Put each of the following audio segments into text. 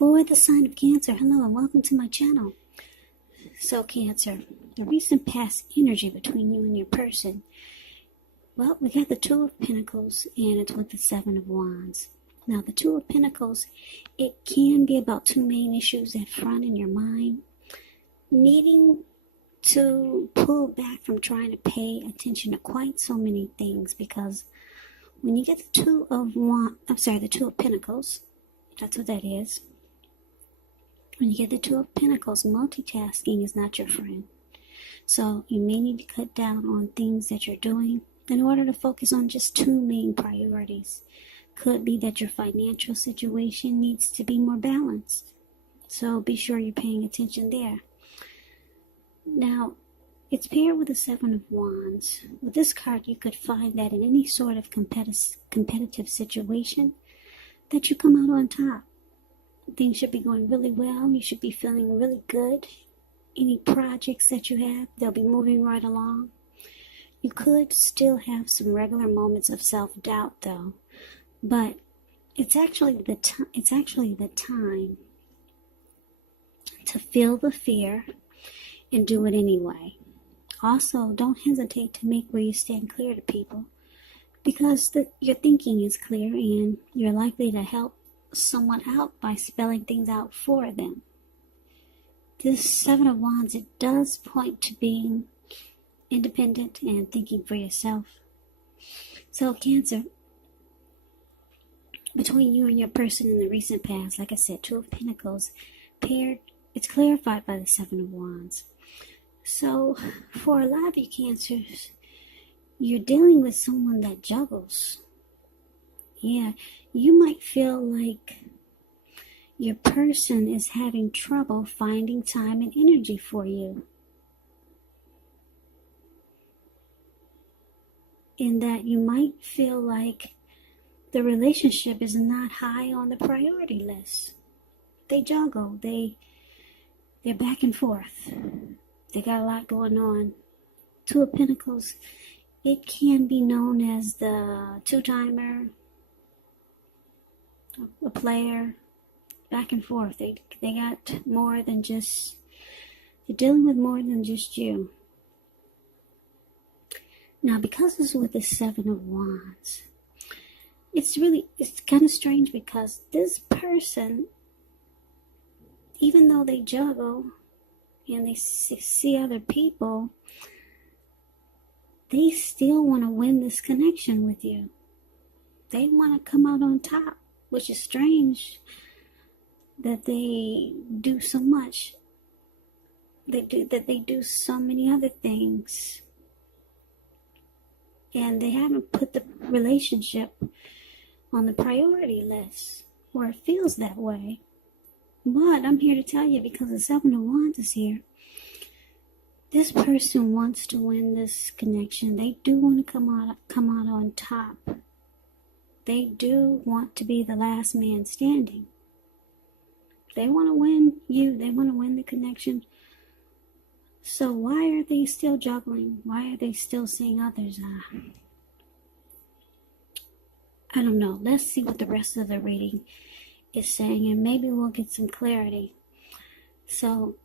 For the sign of Cancer, hello and welcome to my channel. So Cancer, the recent past energy between you and your person. Well, we got the Two of Pentacles and it's with the Seven of Wands. Now the Two of Pentacles, it can be about two main issues at front in your mind. Needing to pull back from trying to pay attention to quite so many things, because when you get the Two of Pentacles, that's what that is. When you get the Two of Pentacles, multitasking is not your friend. So you may need to cut down on things that you're doing in order to focus on just two main priorities. Could be that your financial situation needs to be more balanced. So be sure you're paying attention there. Now, it's paired with the Seven of Wands. With this card, you could find that in any sort of competitive situation, that you come out on top. Things should be going really well. You should be feeling really good. Any projects that you have, they'll be moving right along. You could still have some regular moments of self-doubt, though. But it's actually the time to feel the fear and do it anyway. Also, don't hesitate to make where you stand clear to people, because your thinking is clear and you're likely to help someone out by spelling things out for them. This Seven of Wands, it does point to being independent and thinking for yourself. So Cancer, between you and your person in the recent past, like I said, Two of Pentacles paired, it's clarified by the Seven of Wands. So for a lot of you Cancers, you're dealing with someone that juggles. Yeah, you might feel like your person is having trouble finding time and energy for you. In that you might feel like the relationship is not high on the priority list. They juggle, they're back and forth. They got a lot going on. Two of Pentacles, it can be known as the two-timer, a player, back and forth. They got more than just, they're dealing with more than just you. Now, because this is with the Seven of Wands, it's kind of strange, because this person, even though they juggle and they see other people, they still want to win this connection with you. They want to come out on top, which is strange that they do so much. They do so many other things. And they haven't put the relationship on the priority list, or it feels that way. But I'm here to tell you, because the Seven of Wands is here, this person wants to win this connection. They do want to come out on top. They do want to be the last man standing. They want to win you. They want to win the connection. So why are they still juggling? Why are they still seeing others? I don't know. Let's see what the rest of the reading is saying, and maybe we'll get some clarity. So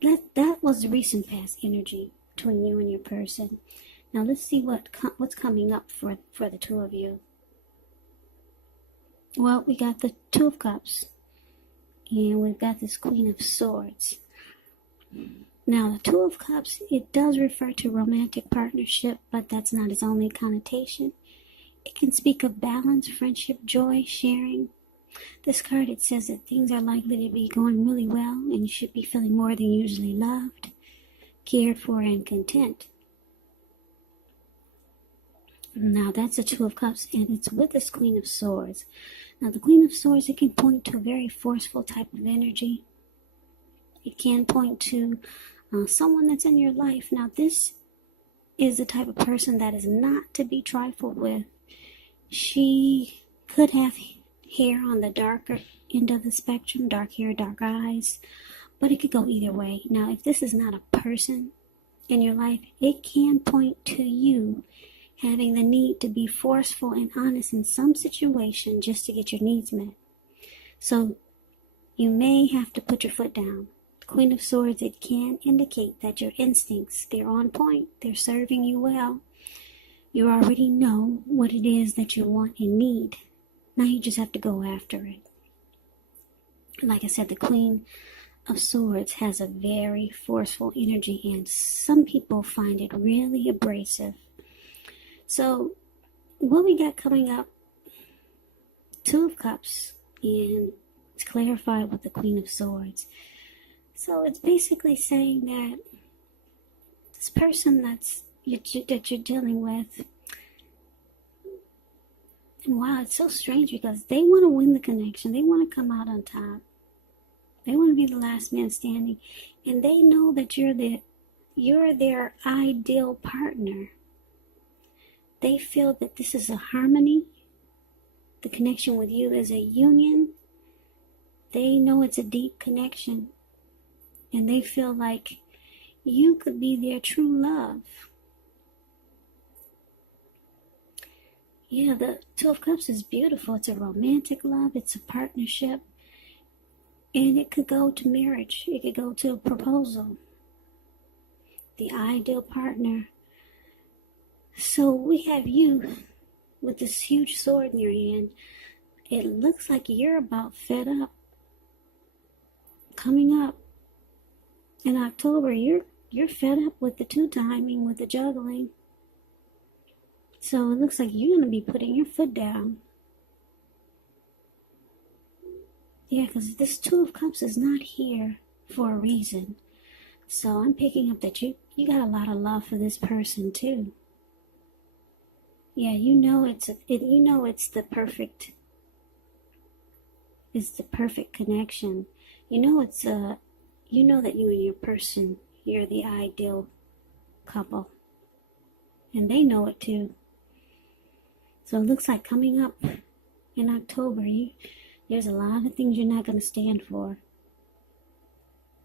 that was the recent past energy between you and your person. Now let's see what's coming up for the two of you. Well, we got the Two of Cups, and we've got this Queen of Swords. Now, the Two of Cups, it does refer to romantic partnership, but that's not its only connotation. It can speak of balance, friendship, joy, sharing. This card, it says that things are likely to be going really well, and you should be feeling more than usually loved, cared for, and content. Now, that's the Two of Cups, and it's with this Queen of Swords. Now, the Queen of Swords, it can point to a very forceful type of energy. It can point to someone that's in your life. Now, this is the type of person that is not to be trifled with. She could have hair on the darker end of the spectrum, dark hair, dark eyes, but it could go either way. Now, if this is not a person in your life, it can point to you having the need to be forceful and honest in some situation just to get your needs met. So you may have to put your foot down. Queen of Swords, it can indicate that your instincts, they're on point. They're serving you well. You already know what it is that you want and need. Now you just have to go after it. Like I said, the Queen of Swords has a very forceful energy, and some people find it really abrasive. So what we got coming up, Two of Cups, and it's clarified with the Queen of Swords. So it's basically saying that this person that you're dealing with, and wow, it's so strange because they want to win the connection. They want to come out on top. They want to be the last man standing, and they know that you're their ideal partner. They feel that this is a harmony. The connection with you is a union. They know it's a deep connection. And they feel like you could be their true love. Yeah, the Two of Cups is beautiful. It's a romantic love. It's a partnership. And it could go to marriage. It could go to a proposal. The ideal partner. So we have you with this huge sword in your hand. It looks like you're about fed up. Coming up in October, you're fed up with the two-timing, with the juggling. So it looks like you're going to be putting your foot down. Yeah, because this Two of Cups is not here for a reason. So I'm picking up that you got a lot of love for this person too. Yeah, you know it's the perfect connection. You know that you and your person, you're the ideal couple. And they know it too. So it looks like coming up in October, there's a lot of things you're not going to stand for.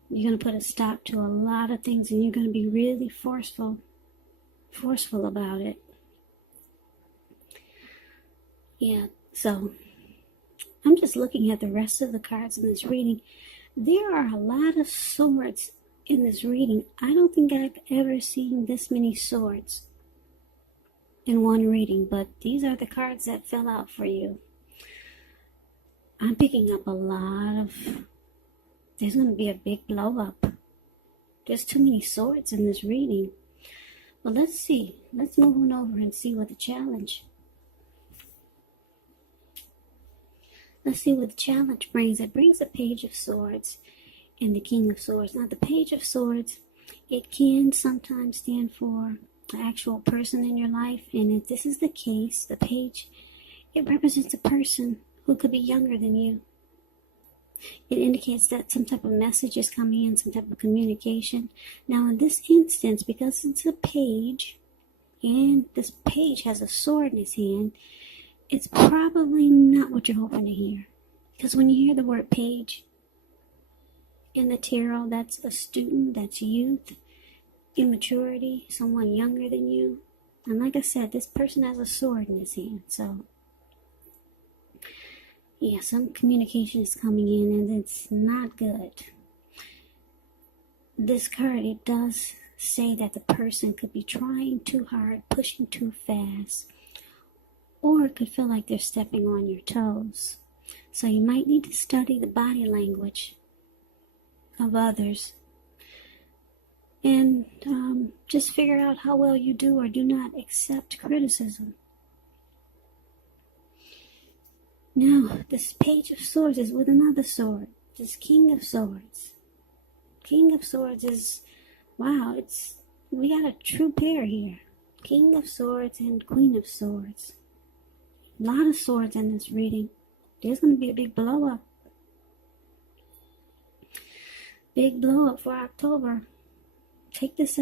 You're going to put a stop to a lot of things, and you're going to be really forceful about it. Yeah, so I'm just looking at the rest of the cards in this reading. There are a lot of swords in this reading. I don't think I've ever seen this many swords in one reading, but these are the cards that fell out for you. I'm picking up a lot of... There's going to be a big blow up. There's too many swords in this reading. Well, let's see. Let's move on over and see what the challenge... Let's see what the challenge brings. It brings the Page of Swords and the King of Swords. Now, the Page of Swords, it can sometimes stand for the actual person in your life. And if this is the case, the page, it represents a person who could be younger than you. It indicates that some type of message is coming in, some type of communication. Now, in this instance, because it's a page, and this page has a sword in his hand, it's probably not what you're hoping to hear. Because when you hear the word page in the tarot, that's a student, that's youth, immaturity, someone younger than you. And like I said, this person has a sword in his hand. So, yeah, some communication is coming in and it's not good. This card, it does say that the person could be trying too hard, pushing too fast, or it could feel like they're stepping on your toes. So you might need to study the body language of others and just figure out how well you do or do not accept criticism. Now, this Page of Swords is with another sword, this King of Swords. King of Swords is, wow, we got a true pair here. King of Swords and Queen of Swords. A lot of swords in this reading. There's going to be a big blow up. Big blow up for October. Take this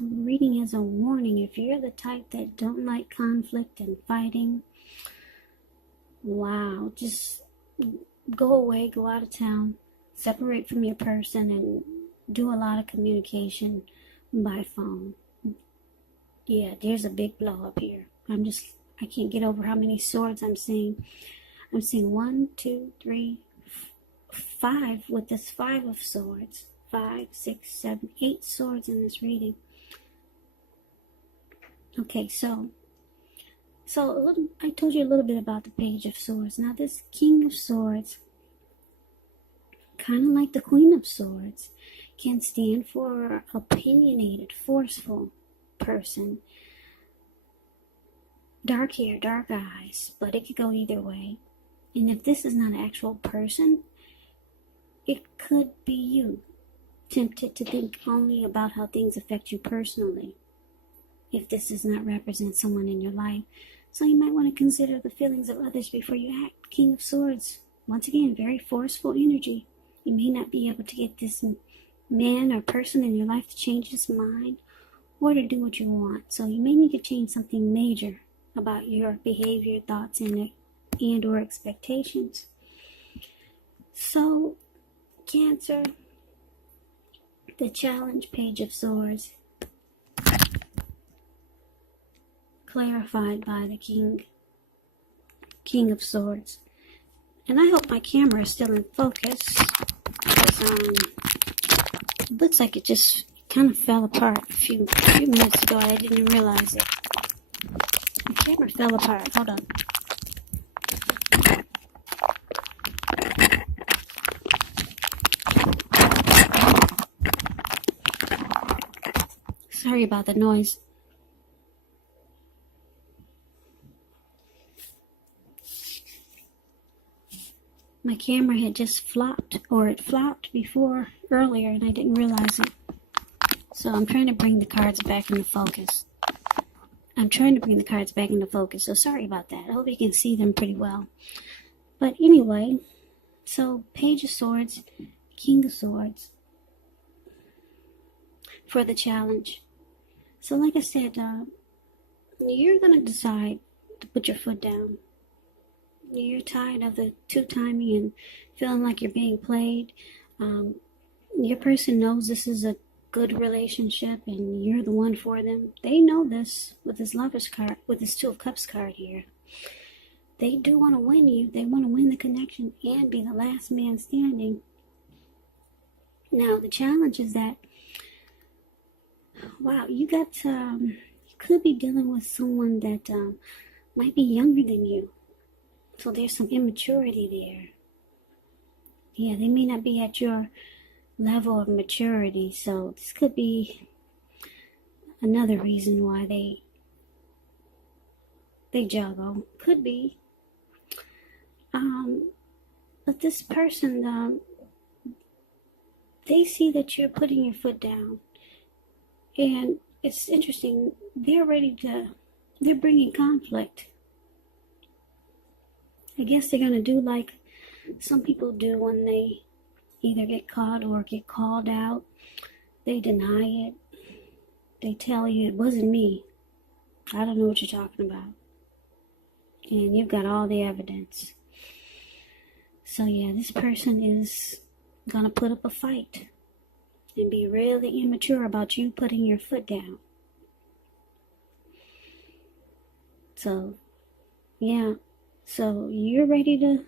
reading as a warning. If you're the type that don't like conflict and fighting, wow, just go away, go out of town, separate from your person, and do a lot of communication by phone. Yeah, there's a big blow up here. I can't get over how many swords I'm seeing. I'm seeing 1, 2, 3, 5 with this 5 of swords. 5, 6, 7, 8 swords in this reading. Okay, so I told you a little bit about the Page of Swords. Now this King of Swords, kind of like the Queen of Swords, can stand for opinionated, forceful person. Dark hair, dark eyes, but it could go either way. And if this is not an actual person, it could be you, tempted to think only about how things affect you personally, if this does not represent someone in your life. So you might want to consider the feelings of others before you act. King of Swords, once again, very forceful energy. You may not be able to get this man or person in your life to change his mind or to do what you want. So you may need to change something major about your behavior, thoughts, and or expectations. So, Cancer, the challenge Page of Swords, clarified by the King of Swords. And I hope my camera is still in focus, because it looks like it just kind of fell apart a few minutes ago. I didn't realize it. The camera fell apart. Hold on. Sorry about the noise. My camera had just flopped, or it flopped before earlier, and I didn't realize it. So I'm trying to bring the cards back into focus. So sorry about that. I hope you can see them pretty well. But anyway, so Page of Swords, King of Swords for the challenge. So like I said, you're going to decide to put your foot down. You're tired of the two-timing and feeling like you're being played. Your person knows this is a good relationship and you're the one for them. They know this with this Lover's card, with this Two of Cups card here. They do want to win you. They want to win the connection and be the last man standing. Now, the challenge is that, wow, you could be dealing with someone that might be younger than you. So there's some immaturity there. Yeah, they may not be at your level of maturity. So this could be another reason why they juggle. Could be. But this person, they see that you're putting your foot down. And it's interesting. They're bringing conflict. I guess they're going to do like some people do when they either get caught or get called out. They deny it. They tell you it wasn't me. I don't know what you're talking about. And you've got all the evidence. So yeah, this person is going to put up a fight and be really immature about you putting your foot down. So, yeah. So you're ready to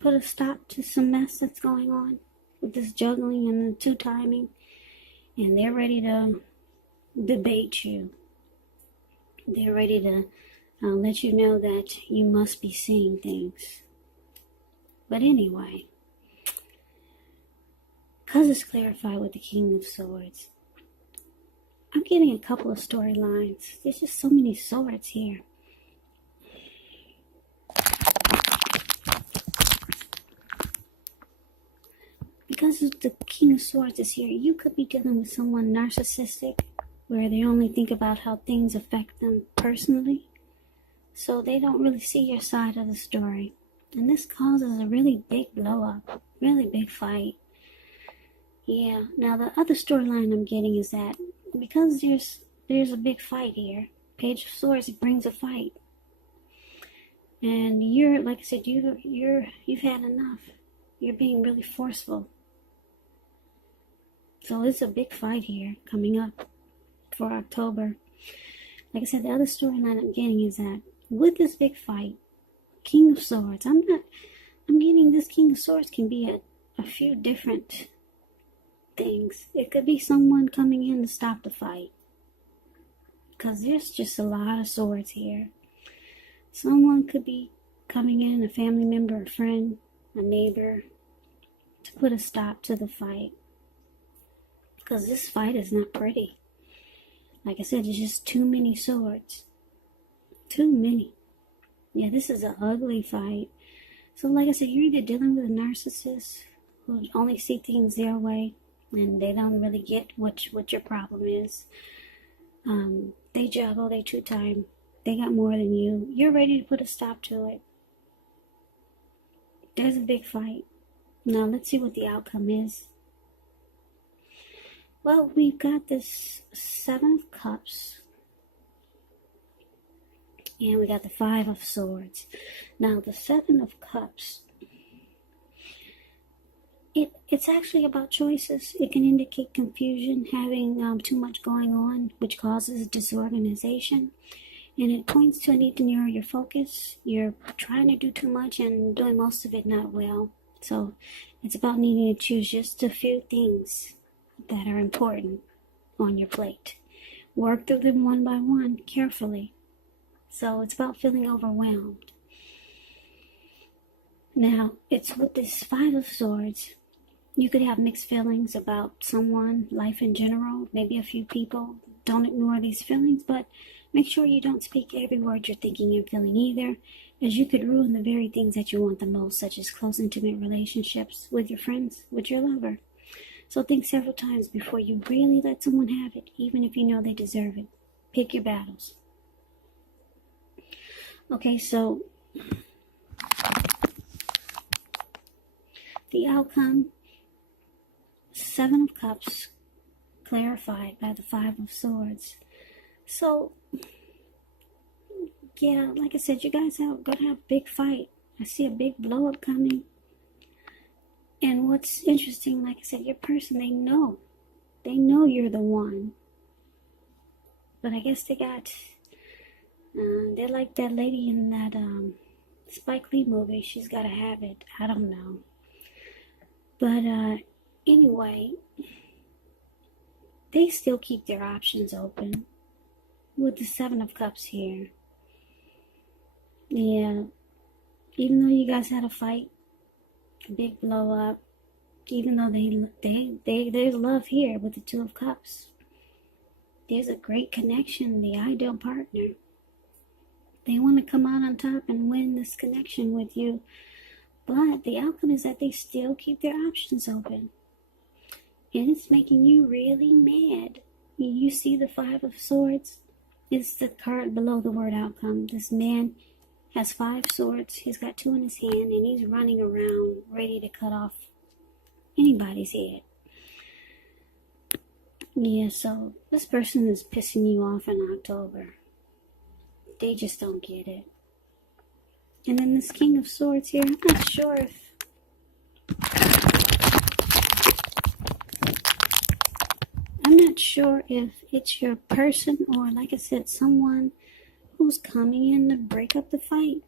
put a stop to some mess that's going on with this juggling and the two-timing. And they're ready to debate you. They're ready to let you know that you must be seeing things. But anyway, because it's clarified with the King of Swords, I'm getting a couple of storylines. There's just so many swords here. Because the King of Swords is here, you could be dealing with someone narcissistic, where they only think about how things affect them personally. So they don't really see your side of the story. And this causes a really big blow up, really big fight. Yeah, now the other storyline I'm getting is that because there's a big fight here, Page of Swords, it brings a fight. And you're, like I said, you've had enough. You're being really forceful. So it's a big fight here coming up for October. Like I said, the other storyline I'm getting is that with this big fight, King of Swords. I'm getting this King of Swords can be a few different things. It could be someone coming in to stop the fight, because there's just a lot of swords here. Someone could be coming in, a family member, a friend, a neighbor, to put a stop to the fight, because this fight is not pretty. Like I said, there's just too many swords. Too many. Yeah, this is an ugly fight. So like I said, you're either dealing with a narcissist who only see things their way, and they don't really get what your problem is. They juggle, they two-time, they got more than you. You're ready to put a stop to it. There's a big fight. Now let's see what the outcome is. Well, we've got this 7 of Cups. And we got the 5 of Swords. Now the 7 of Cups, it's actually about choices. It can indicate confusion, having too much going on, which causes disorganization. And it points to a need to narrow your focus. You're trying to do too much and doing most of it not well. So it's about needing to choose just a few things that are important on your plate. Work through them one by one, carefully. So it's about feeling overwhelmed. Now, it's with this 5 of Swords. You could have mixed feelings about someone, life in general, maybe a few people. Don't ignore these feelings, but make sure you don't speak every word you're thinking and feeling either, as you could ruin the very things that you want the most, such as close, intimate relationships with your friends, with your lover. So think several times before you really let someone have it, even if you know they deserve it. Pick your battles. Okay, so the outcome, 7 of Cups, clarified by the 5 of Swords. So, yeah, like I said, you guys are going to have a big fight. I see a big blow up coming. And what's interesting, like I said, your person, they know you're the one. But I guess they got, they're like that lady in that Spike Lee movie. She's got to have it. I don't know. But anyway, they still keep their options open with the 7 of Cups here. Yeah, even though you guys had a fight, a big blow up, even though there's love here with the 2 of Cups. There's a great connection, the ideal partner. They want to come out on top and win this connection with you. But the outcome is that they still keep their options open. And it's making you really mad. You see the 5 of Swords? It's the card below the word outcome. This man has 5 swords. He's got 2 in his hand, and he's running around ready to cut off anybody's head. Yeah, so this person is pissing you off in October. They just don't get it. And then this King of Swords here, I'm not sure if it's your person or, like I said, someone who's coming in to break up the fight.